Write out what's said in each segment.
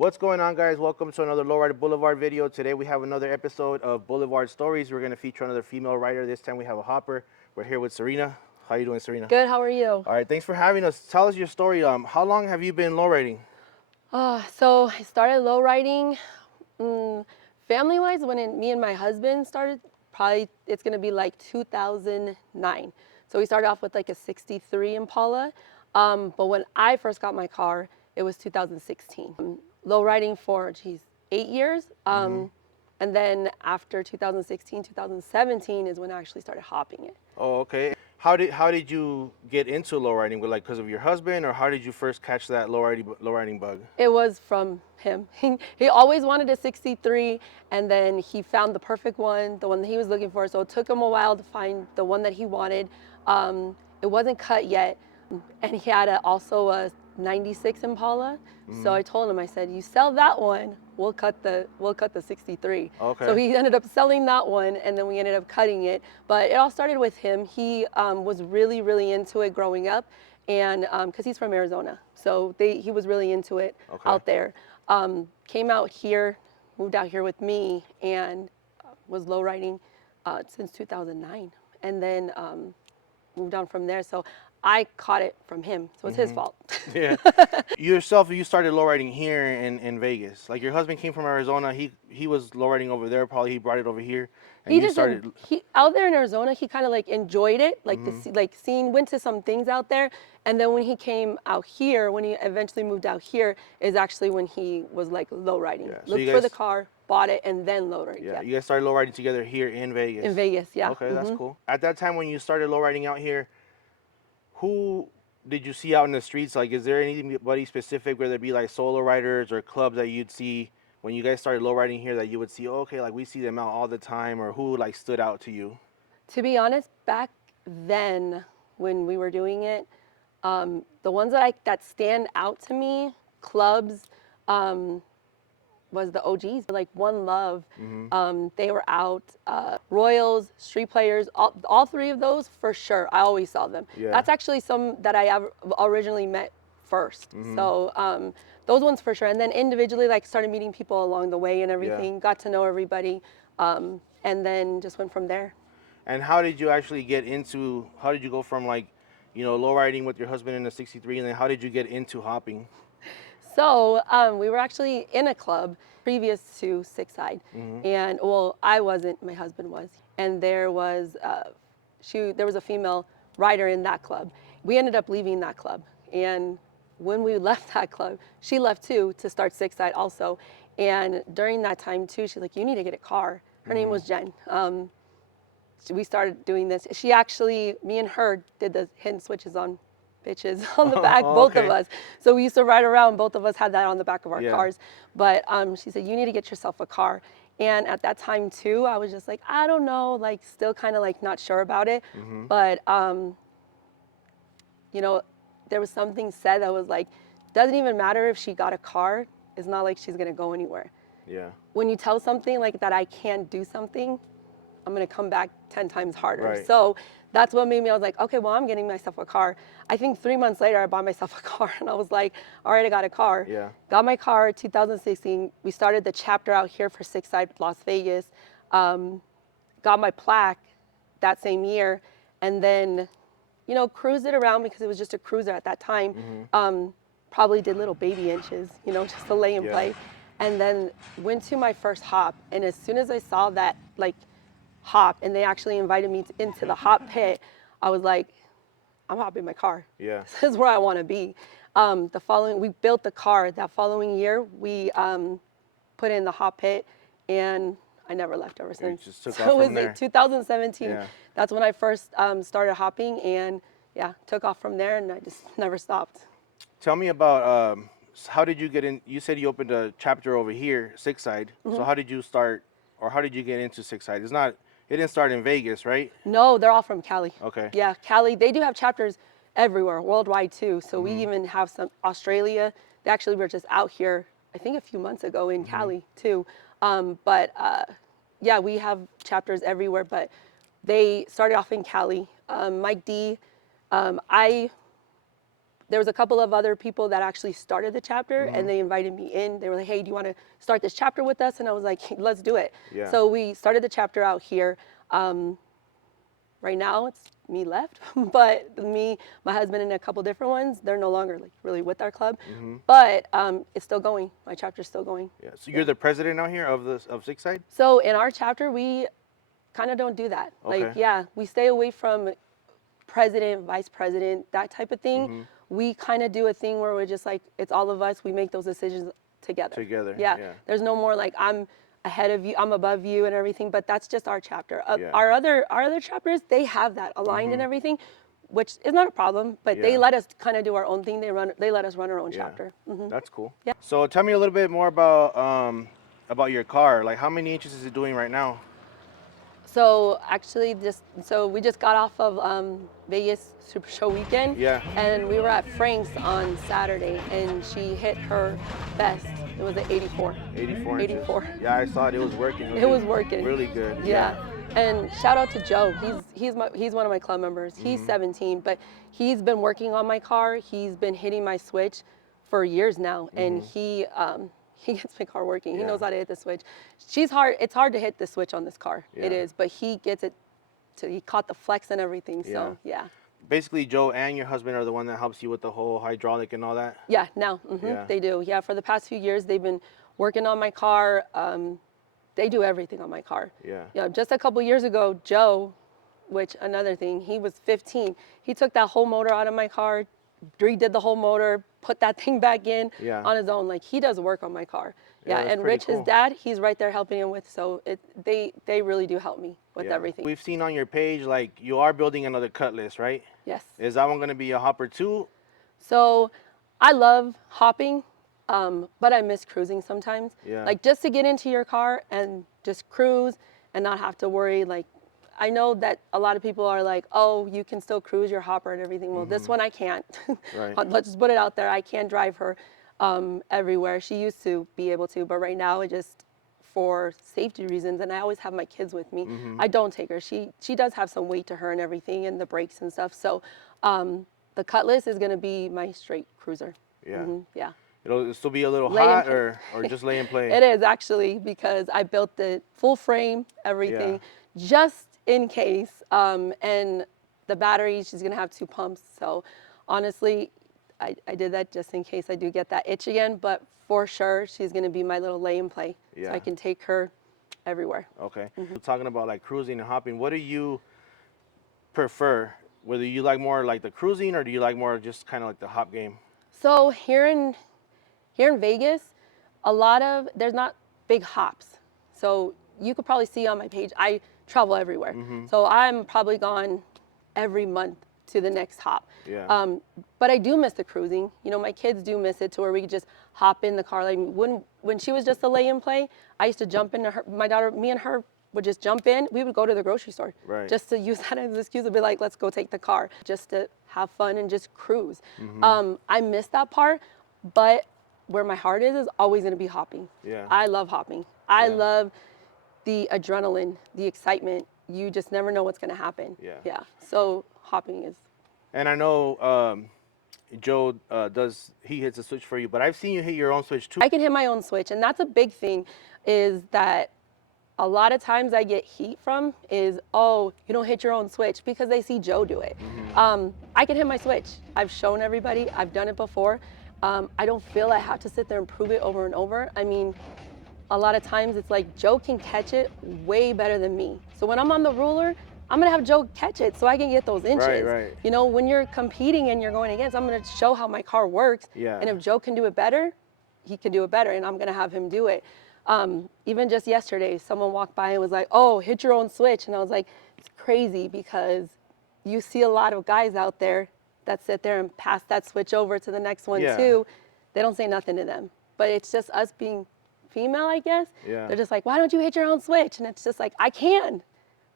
What's going on, guys? Welcome to another Lowrider Boulevard video. Today we have another episode of Boulevard Stories. We're going to feature another female rider. This time we have a hopper. We're here with Serena. How you doing, Serena? Good, how are you? All right, thanks for having us. Tell us your story. How long have you been lowriding? So I started low riding family-wise me and my husband started, probably it's going to be like 2009. So we started off with like a 63 Impala. But when I first got my car, it was 2016. Low riding for, 8 years. And then after 2016, 2017 is when I actually started hopping it. Oh, okay. How did you get into lowriding? Like because of your husband, or how did you first catch that lowriding bug? It was from him. He always wanted a 63, and then he found the perfect one, the one that he was looking for. So it took him a while to find the one that he wanted. It wasn't cut yet, and he had also a 96 Impala. So I told him, I said, "You sell that one, we'll cut the 63." Okay. So he ended up selling that one, and then we ended up cutting it. But it all started with him. He was really into it growing up, and because he's from Arizona, so he was really into it out there. Came out here, moved out here with me, and was low riding since 2009, and then moved on from there. So I caught it from him, so it's his fault. Yeah. You started lowriding here in Vegas. Like your husband came from Arizona. He was lowriding over there. Probably he brought it over here. And He out there in Arizona, he kind of like enjoyed it, like went to some things out there. And then when he came out here, when he eventually moved out here, is actually when he was like low riding. Yeah. So Looked for the car, bought it, and then low riding. Yeah. You guys started lowriding together here in Vegas. In Vegas, yeah. Okay, that's cool. At that time when you started lowriding out here, who did you see out in the streets? Like, is there anybody specific, whether it be like solo riders or clubs that you'd see when you guys started lowriding here that you would see, oh, okay, like we see them out all the time, or who like stood out to you? To be honest, back then when we were doing it, the ones that stand out to me, clubs, was the OGs, like One Love. They were out. Royals, Street Players, all three of those for sure. I always saw them. Yeah. That's actually some that I originally met first. So those ones for sure. And then individually, like started meeting people along the way and everything. Got to know everybody, and then just went from there. And how did you actually get into? How did you go from like, lowriding with your husband in a 63, and then how did you get into hopping? So we were actually in a club previous to Six Side, and well, I wasn't. My husband was, and there was a female rider in that club. We ended up leaving that club, and when we left that club, she left too to start Six Side also. And during that time too, she's like, "You need to get a car." Her name was Jen. We started doing this. She actually, me and her did the hidden switches on bitches on the back, both of us. So we used to ride around. Both of us had that on the back of our cars. But she said, "You need to get yourself a car." And at that time too, I was just like, I don't know, like still kind of like not sure about it. But there was something said that was like, doesn't even matter if she got a car. It's not like she's gonna go anywhere. Yeah. When you tell something like that, I can't do something, I'm gonna come back 10 times harder. Right. So that's what made me, I was like, okay, well, I'm getting myself a car. I think 3 months later, I bought myself a car, and I was like, all right, I got a car. Yeah. Got my car 2016. We started the chapter out here for Six Side Las Vegas. Got my plaque that same year, and then, cruised it around because it was just a cruiser at that time. Probably did little baby inches, just to lay and play. And then went to my first hop, and as soon as I saw that, like, hop, and they actually invited me into the hop pit, I was like, I'm hopping my car. Yeah. This is where I want to be. We built the car. That following year, we put in the hop pit, and I never left ever since. Just took so off it was from there. like 2017. Yeah. That's when I first started hopping, and took off from there, and I just never stopped. Tell me about how did you get in? You said you opened a chapter over here, Six Side. So how did you start, or how did you get into Six Side? It didn't start in Vegas, right? No, they're all from Cali. Okay. Yeah, Cali. They do have chapters everywhere, worldwide too. So we even have some Australia. They actually were just out here, I think a few months ago in Cali too. We have chapters everywhere, but they started off in Cali. Mike D, I there was a couple of other people that actually started the chapter, and they invited me in. They were like, hey, do you want to start this chapter with us? And I was like, let's do it. Yeah. So we started the chapter out here. Right now it's me left, but me, my husband, and a couple different ones, they're no longer like really with our club, but it's still going. My chapter's still going. Yeah. So you're the president out here of Six Side? So in our chapter, we kind of don't do that. Okay. Like, yeah, we stay away from president, vice president, that type of thing. We kind of do a thing where we're just like, it's all of us. We make those decisions together. Together. Yeah. Yeah. There's no more like I'm ahead of you, I'm above you, and everything. But that's just our chapter. Yeah. Our other chapters, they have that aligned and everything, which is not a problem. But they Yeah. let us kind of do our own thing. They let us run our own chapter. That's cool. Yeah. So tell me a little bit more about your car. Like, how many inches is it doing right now? So actually, we just got off of Vegas Super Show weekend. Yeah. And we were at Frank's on Saturday, and she hit her best. It was an 84. 84 inches. 84. Yeah, I saw it. It was working. It was working. Really good. Yeah. And shout out to Joe. He's one of my club members. He's 17, but he's been working on my car. He's been hitting my switch for years now, and he gets my car working. He knows how to hit the switch. It's hard to hit the switch on this car. It is, but he gets it. He caught the flex and everything. So yeah. Basically, Joe and your husband are the one that helps you with the whole hydraulic and all that? Yeah, now, Yeah. they do. Yeah, for the past few years, they've been working on my car. They do everything on my car. Yeah. Yeah, just a couple years ago, Joe, which another thing, he was 15. He took that whole motor out of my car, redid the whole motor, put that thing back in on his own. Like, he does work on my car. Yeah, that's and pretty Rich, cool. his dad, he's right there helping him with. So they really do help me with everything. We've seen on your page, like, you are building another Cutless, right? Yes. Is that one going to be a hopper too? So I love hopping, but I miss cruising sometimes. Yeah. Like, just to get into your car and just cruise and not have to worry. Like, I know that a lot of people are like, oh, you can still cruise your hopper and everything. Well, this one I can't. Right. Let's just put it out there. I can't drive her everywhere. She used to be able to, but right now, it just, for safety reasons, and I always have my kids with me, I don't take her. She does have some weight to her and everything, and the brakes and stuff. So the Cutless is going to be my straight cruiser. Yeah. Yeah. It'll still be a little Lay in hot play. or just lay and play? It is actually, because I built the full frame, everything, just in case. And the battery, she's going to have 2 pumps. So honestly, I did that just in case I do get that itch again. But for sure, she's going to be my little lay and play. Yeah. So I can take her everywhere. Okay. Talking about like cruising and hopping, what do you prefer? Whether you like more like the cruising or do you like more just kind of like the hop game? So here in Vegas, there's not big hops. So you could probably see on my page, I travel everywhere. So I'm probably gone every month to the next hop. Yeah. But I do miss the cruising. You know, my kids do miss it, to where we could just hop in the car. Like, when she was just a lay and play, I used to jump into her, my daughter, me and her would just jump in. We would go to the grocery store. Right. Just to use that as an excuse to be like, let's go take the car, just to have fun and just cruise. I miss that part, but where my heart is always going to be hopping. Yeah. I love hopping. I love the adrenaline, the excitement. You just never know what's going to happen. Yeah. Yeah. So hopping is. And I know Joe he hits a switch for you, but I've seen you hit your own switch too. I can hit my own switch, and that's a big thing, is that a lot of times I get heat from is, oh, you don't hit your own switch, because they see Joe do it. I can hit my switch. I've shown everybody. I've done it before. I don't feel I have to sit there and prove it over and over. I mean, a lot of times it's like Joe can catch it way better than me. So when I'm on the ruler, I'm gonna have Joe catch it so I can get those inches. Right. You know, when you're competing and you're going against, I'm gonna show how my car works. Yeah. And if Joe can do it better, he can do it better, and I'm gonna have him do it. Even just yesterday, someone walked by and was like, oh, hit your own switch. And I was like, it's crazy, because you see a lot of guys out there that sit there and pass that switch over to the next one too. They don't say nothing to them. But it's just us being female, I guess. Yeah. They're just like, why don't you hit your own switch? And it's just like, I can,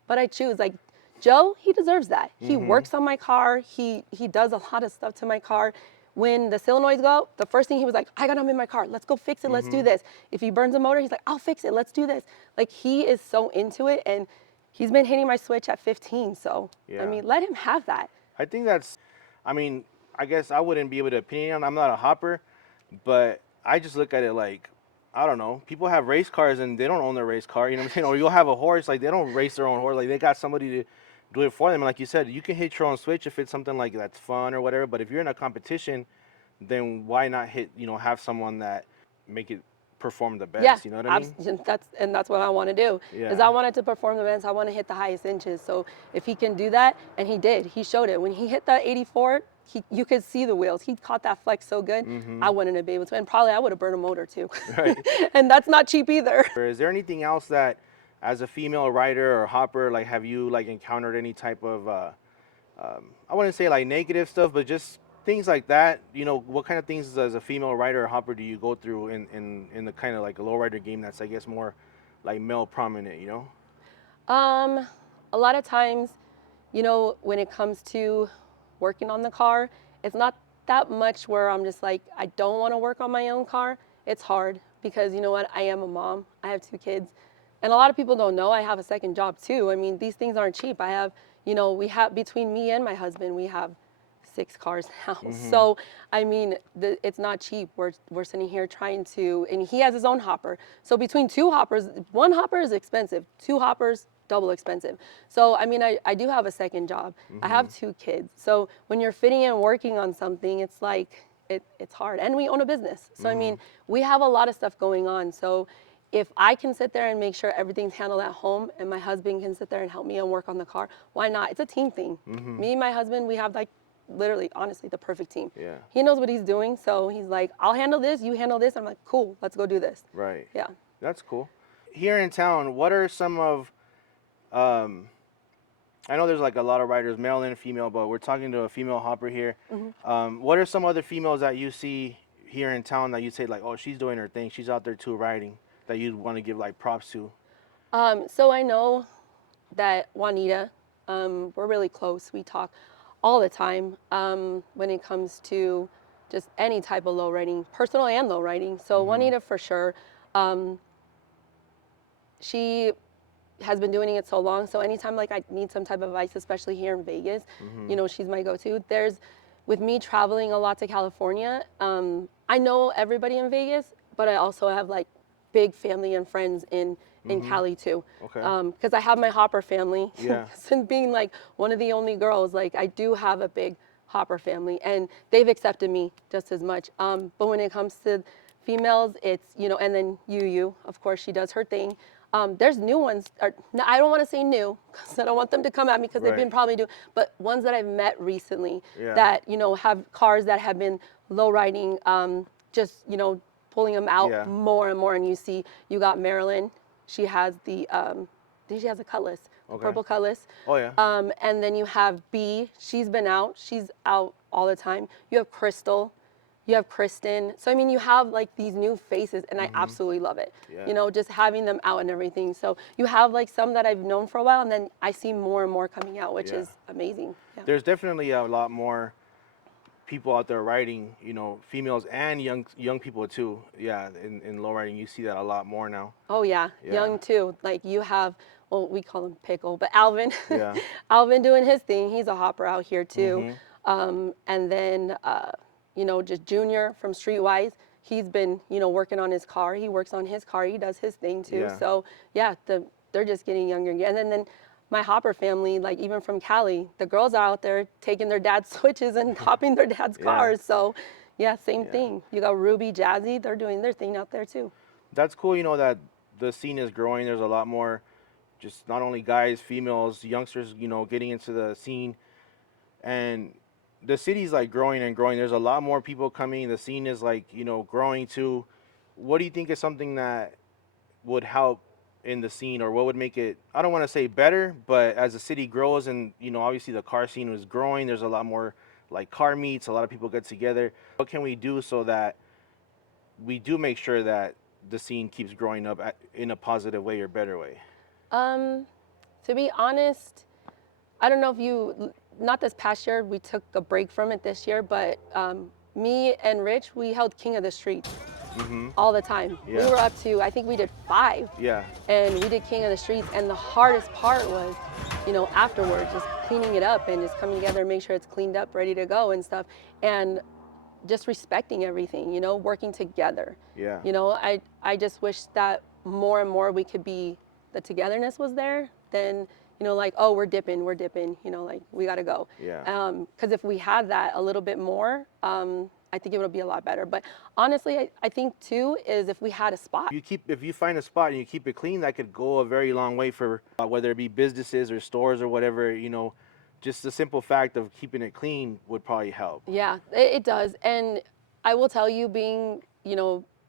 but I choose. Like, Joe, he deserves that. He works on my car. He does a lot of stuff to my car. When the solenoids go out, the first thing he was like, I got them in my car. Let's go fix it. Let's do this. If he burns a motor, he's like, I'll fix it. Let's do this. Like, he is so into it, and he's been hitting my switch at 15. So, Yeah. I mean, let him have that. I think that's, I mean, I guess I wouldn't be able to opinion on. I'm not a hopper, but I just look at it like, I don't know. People have race cars and they don't own their race car. You know what I'm saying? Or you'll have a horse, like they don't race their own horse. Like they got somebody to do it for them. And like you said, you can hit your own switch if it's something like that's fun or whatever. But if you're in a competition, then why not hit? Have someone that make it perform the best. Yeah, You know what I mean? that's what I want to do. Is Yeah. I wanted to perform the best. I want to hit the highest inches. So if he can do that, and he did, he showed it. When he hit that 84, you could see the wheels. He caught that flex so good. I wouldn't have been able to, and probably I would have burned a motor too. Right. And that's not cheap either. Or is there anything else that, as a female rider or hopper, like have you like encountered any type of, I wouldn't say like negative stuff, but just things like that? What kind of things as a female rider or hopper do you go through in the kind of like a lowrider game that's, I guess, more like male prominent? A lot of times, when it comes to working on the car, it's not that much where I'm just like, I don't want to work on my own car. It's hard because you know what? I am a mom. I have 2 kids. And a lot of people don't know I have a second job too. I mean, these things aren't cheap. I have, we have, between me and my husband, we have 6 cars now. So, I mean, it's not cheap. We're sitting here trying to, and he has his own hopper. So between 2 hoppers, 1 hopper is expensive, 2 hoppers, double expensive. So, I mean, I do have a second job. I have 2 kids. So when you're fitting and working on something, it's like, it's hard. And we own a business. So, I mean, we have a lot of stuff going on. So if I can sit there and make sure everything's handled at home and my husband can sit there and help me and work on the car, why not? It's a team thing. Me and my husband, we have like literally, honestly, the perfect team. Yeah. He knows what he's doing, so he's like, I'll handle this, you handle this. I'm like, cool, let's go do this. Right. Yeah. That's cool. Here in town, what are some of, I know there's like a lot of riders, male and female, but we're talking to a female hopper here. What are some other females that you see here in town that you say like, oh, she's doing her thing, she's out there too riding, that you'd want to give like props to? So I know that Juanita, we're really close. We talk all the time when it comes to just any type of low riding, personal and low riding. So Juanita for sure. She has been doing it so long. So anytime like I need some type of advice, especially here in Vegas, she's my go-to. With me traveling a lot to California, I know everybody in Vegas, but I also have like big family and friends in Cali too. Okay. Because I have my hopper family. Yeah. Since being like one of the only girls, like I do have a big hopper family and they've accepted me just as much. But when it comes to females, it's, and then you, of course, she does her thing. There's new ones, I don't want to say new, because I don't want them to come at me because they've been probably doing, but ones that I've met recently that, have cars that have been low riding, just, pulling them out more and more. And you got Marilyn, she has I think she has a Cutless, purple Cutless. Oh yeah. And then you have B, she's out all the time. You have Crystal. You have Kristen. So, I mean, you have like these new faces and I absolutely love it. Yeah. Just having them out and everything. So you have like some that I've known for a while and then I see more and more coming out, which is amazing. Yeah. There's definitely a lot more people out there riding, females and young people too. Yeah, in low riding, you see that a lot more now. Oh yeah, young too. Like you have, well, we call him Pickle, but Alvin. Yeah. Alvin doing his thing. He's a hopper out here too. And then, just Junior from Streetwise, he's been, working on his car. He works on his car. He does his thing too. Yeah. So yeah, they're just getting younger. And then my hopper family, like even from Cali, the girls are out there taking their dad's switches and hopping their dad's cars. So yeah, same thing. You got Ruby, Jazzy, they're doing their thing out there too. That's cool, that the scene is growing. There's a lot more, just not only guys, females, youngsters, getting into the scene. And the city's like growing and growing. There's a lot more people coming. The scene is like, growing too. What do you think is something that would help in the scene, or what would make it, I don't want to say better, but as the city grows and, obviously the car scene is growing, there's a lot more like car meets, a lot of people get together. What can we do so that we do make sure that the scene keeps growing up in a positive way or better way? To be honest, I don't know if not this past year, we took a break from it this year, but me and Rich, we held King of the Street all the time. Yeah. We were up to, I think we did 5. Yeah. And we did King of the Streets, and the hardest part was afterwards, just cleaning it up and just coming together and make sure it's cleaned up, ready to go and stuff. And just respecting everything, working together. Yeah. I just wish that more and more we could be, the togetherness was there, then, like, oh, we're dipping, like, we got to go. Yeah. Because if we had that a little bit more, I think it would be a lot better. But honestly, I think too is if we had a spot. If you find a spot and you keep it clean, that could go a very long way for whether it be businesses or stores or whatever. Just the simple fact of keeping it clean would probably help. Yeah, it does. And I will tell you, doing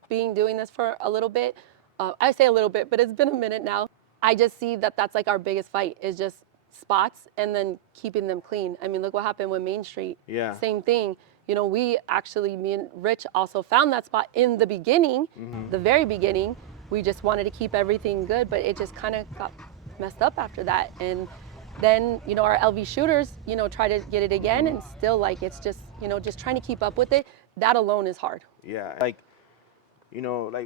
this for a little bit, I say a little bit, but it's been a minute now. I just see that that's like our biggest fight is just spots and then keeping them clean. I mean, look what happened with Main Street. Yeah. Same thing. Me and Rich also found that spot in the beginning, the very beginning. We just wanted to keep everything good, but it just kind of got messed up after that. And then, our LV shooters, try to get it again, and still, like, it's just, just trying to keep up with it. That alone is hard. Yeah. Like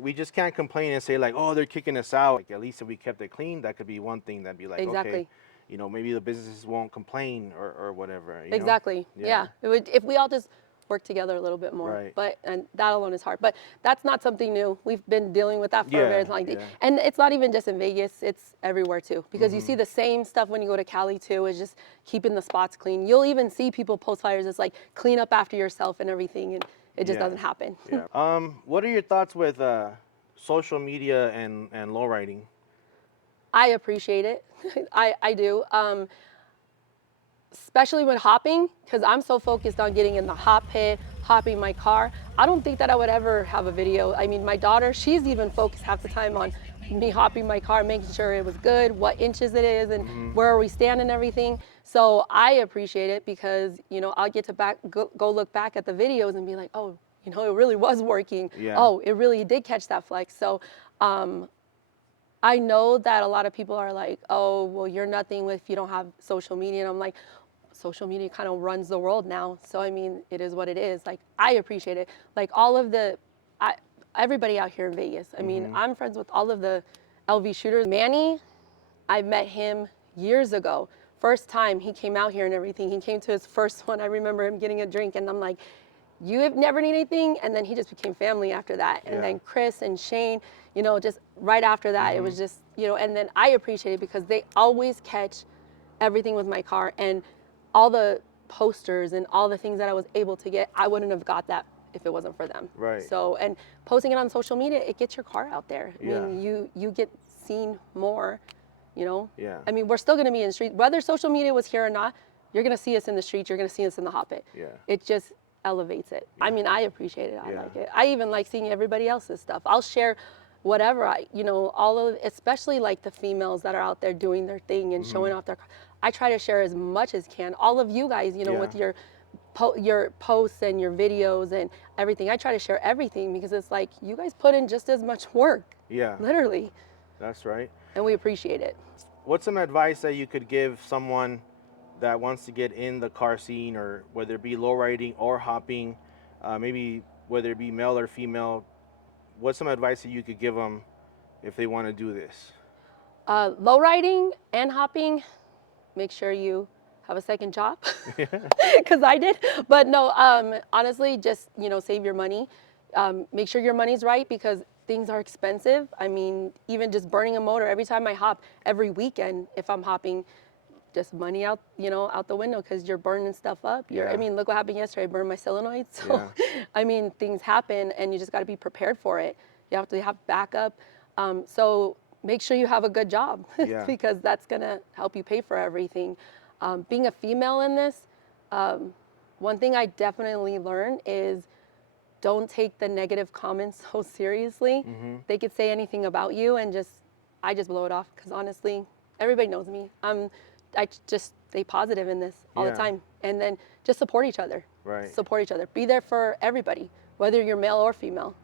we just can't complain and say like, oh, they're kicking us out. Like, at least if we kept it clean, that could be one thing that'd be like, Exactly. okay, maybe the businesses won't complain or whatever. Exactly. Yeah. It would, if we all just work together a little bit more. Right. And that alone is hard. But that's not something new. We've been dealing with that for a very long time. Yeah. And it's not even just in Vegas, it's everywhere too. Because you see the same stuff when you go to Cali too, is just keeping the spots clean. You'll even see people post flyers that's like, clean up after yourself and everything, and it just doesn't happen. Yeah. What are your thoughts with social media and lowriding? I appreciate it. I do. Especially with hopping, because I'm so focused on getting in the hop pit, hopping my car. I don't think that I would ever have a video. I mean, my daughter, she's even focused half the time on me hopping my car, making sure it was good, what inches it is, and where are we standing and everything. So I appreciate it because, I'll get to go look back at the videos and be like, oh, it really was working. Yeah. Oh, it really did catch that flex. So I know that a lot of people are like, oh, well, you're nothing if you don't have social media. And I'm like, social media kind of runs the world now. So, I mean, it is what it is. Like, I appreciate it. Like, everybody out here in Vegas. I mean, I'm friends with all of the LV shooters. Manny, I met him years ago. First time he came out here and everything. He came to his first one. I remember him getting a drink, and I'm like, you have never need anything? And then he just became family after that. And then Chris and Shane, just right after that, it was just, and then I appreciate it because they always catch everything with my car. And all the posters and all the things that I was able to get, I wouldn't have got that if it wasn't for them. Right. So, and posting it on social media, it gets your car out there. I Yeah. mean, you get seen more, Yeah. I mean, we're still going to be in the street. Whether social media was here or not, you're going to see us in the streets. You're going to see us in the hop pit. Yeah. It just elevates it. I mean, I appreciate it. I Yeah. like it. I even like seeing everybody else's stuff. I'll share whatever especially like the females that are out there doing their thing and showing off their car. I try to share as much as can. All of you guys, with your posts and your videos and everything. I try to share everything because it's like you guys put in just as much work. Yeah. Literally. That's right. And we appreciate it. What's some advice that you could give someone that wants to get in the car scene, or whether it be lowriding or hopping, maybe whether it be male or female? What's some advice that you could give them if they want to do this? Lowriding and hopping, make sure you have a second job, because I did. But no, honestly, just save your money. Make sure your money's right because things are expensive. I mean, even just burning a motor every time I hop, every weekend if I'm hopping, just money out out the window because you're burning stuff up. I mean, look what happened yesterday. I burned my solenoid. So, I mean, things happen and you just got to be prepared for it. You have to have backup. So make sure you have a good job because that's going to help you pay for everything. Being a female in this, one thing I definitely learned is don't take the negative comments so seriously. They could say anything about you and I just blow it off because honestly, everybody knows me. I just stay positive in this all the time. And then just support each other. Right. Support each other. Be there for everybody, whether you're male or female.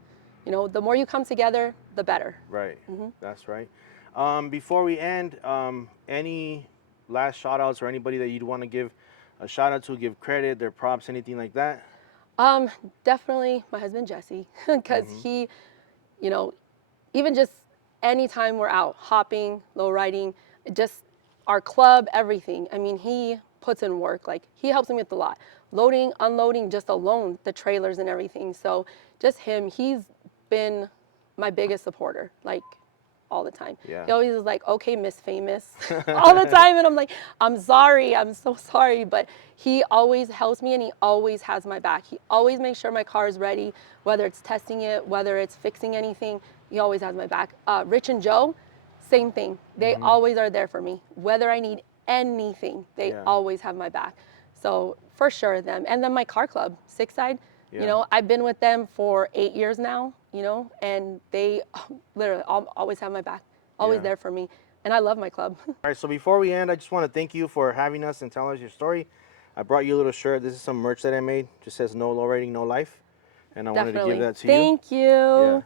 The more you come together, the better. Right. That's right. Before we end, any last shout outs or anybody that you'd want to give a shout out to, give credit, their props, anything like that? Definitely my husband, Jesse, because he, even just anytime we're out hopping, low riding, just our club, everything. I mean, he puts in work. Like, he helps me with a lot. Loading, unloading, just alone, the trailers and everything. So just him, he's been my biggest supporter, like, all the time. Yeah. He always is like, okay, Miss Famous, all the time. And I'm like, I'm sorry, I'm so sorry. But he always helps me and he always has my back. He always makes sure my car is ready, whether it's testing it, whether it's fixing anything, he always has my back. Rich and Joe, same thing. They always are there for me. Whether I need anything, they always have my back. So for sure them. And then my car club, Six Side, you know, I've been with them for 8 years now, you know, and they literally always have my back, always there for me. And I love my club. All right, so before we end, I just want to thank you for having us and telling us your story. I brought you a little shirt. This is some merch that I made. Just says no lowriding, no life. And I wanted to give that to you. Thank you. Yeah.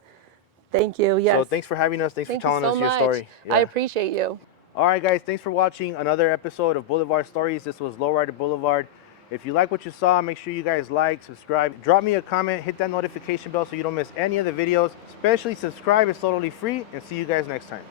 Thank you. Yes. So thanks for having us. Thanks for telling us your much. story. I appreciate you. All right, guys. Thanks for watching another episode of Boulevard Stories. This was Lowrider Boulevard. If you like what you saw, make sure you guys like, subscribe, drop me a comment, hit that notification bell so you don't miss any of the videos. Especially subscribe. It's totally free. And see you guys next time.